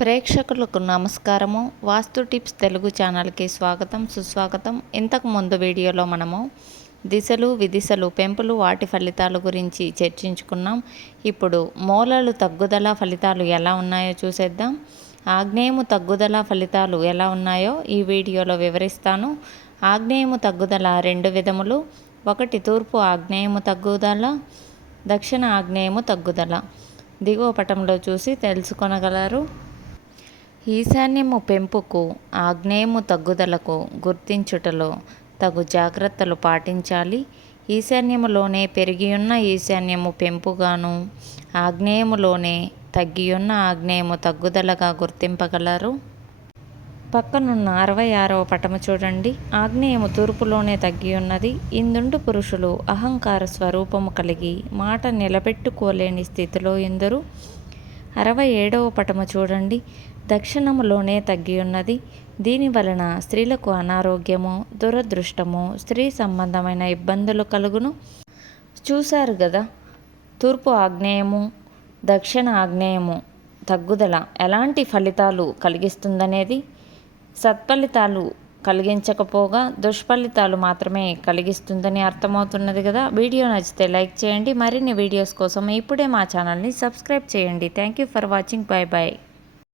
ప్రేక్షకులకు నమస్కారము. వాస్తు టిప్స్ తెలుగు ఛానల్కి స్వాగతం, సుస్వాగతం. ఇంతకు ముందు వీడియోలో మనము దిశలు, విదిశలు, పెంపులు, వాటి ఫలితాల గురించి చర్చించుకున్నాం. ఇప్పుడు మూలలు తగ్గుదల ఫలితాలు ఎలా ఉన్నాయో చూసేద్దాం. ఆగ్నేయము తగ్గుదల ఫలితాలు ఎలా ఉన్నాయో ఈ వీడియోలో వివరిస్తాను. ఆగ్నేయము తగ్గుదల రెండు విధములు. ఒకటి తూర్పు ఆగ్నేయము తగ్గుదల, దక్షిణ ఆగ్నేయము తగ్గుదల. దిగువ పటంలో చూసి తెలుసుకొనగలరు. ఈశాన్యము పెంపుకు, ఆగ్నేయము తగ్గుదలకు గుర్తించుటలో తగు జాగ్రత్తలు పాటించాలి. ఈశాన్యములోనే పెరిగియున్న ఈశాన్యము పెంపుగాను, ఆగ్నేయములోనే తగ్గియున్న ఆగ్నేయము తగ్గుదలగా గుర్తింపగలరు. పక్కనున్న 66వ పటము చూడండి. ఆగ్నేయము తూర్పులోనే తగ్గియున్నది. ఇందుండు పురుషులు అహంకార స్వరూపము కలిగి మాట నిలబెట్టుకోలేని స్థితిలో ఇందరు. 67వ పటము చూడండి. దక్షిణములోనే తగ్గియున్నది. దీని వలన స్త్రీలకు అనారోగ్యము, దురదృష్టము, స్త్రీ సంబంధమైన ఇబ్బందులు కలుగును. చూశారు కదా, తూర్పు ఆగ్నేయము, దక్షిణ ఆగ్నేయము తగ్గుదల ఎలాంటి ఫలితాలు కలిగిస్తుందనేది. సత్ఫలితాలు కలిగించకపోగా దుష్ఫలితాలు మాత్రమే కలిగిస్తుందని అర్థమవుతున్నది కదా. వీడియో నచ్చితే లైక్ చేయండి. మరిన్ని వీడియోస్ కోసం ఇప్పుడే మా ఛానల్ని సబ్స్క్రైబ్ చేయండి. Thank you for watching. Bye bye.